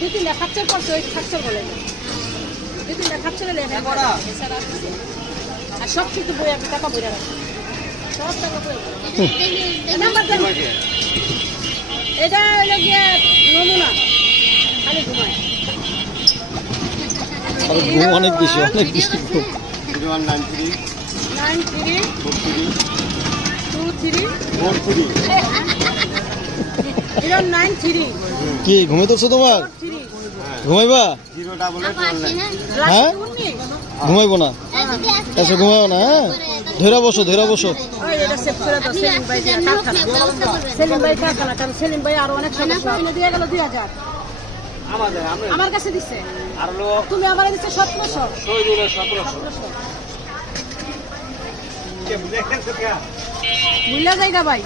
দুই তিনটা খাচ্ছর পড়ছে ওই খাচ্ছর বলে দুই তিনটা খাচ্ছরে লেখা আর সব কিছু বই আপনি টাকা বইরা রাখেন সব টাকা বই এটা হলো গিয়ে নমুনা খালি ঘুমায় অনেক বেশি 0193 93 23 093 কি ঘুমাইতেছো তোমার ঘুমাইবা হ্যাঁ ঘুমাইবো না আচ্ছা ঘুমাবো না হ্যাঁ ধরে বসো সেলিম ভাই কারখানা কারণ সেলিম ভাই আরো অনেক সমস্যা দিয়ে গেল 2000 আমার কাছে দিচ্ছে তুমি আমার দিচ্ছে 1700 বুঝলা যাইগা ভাই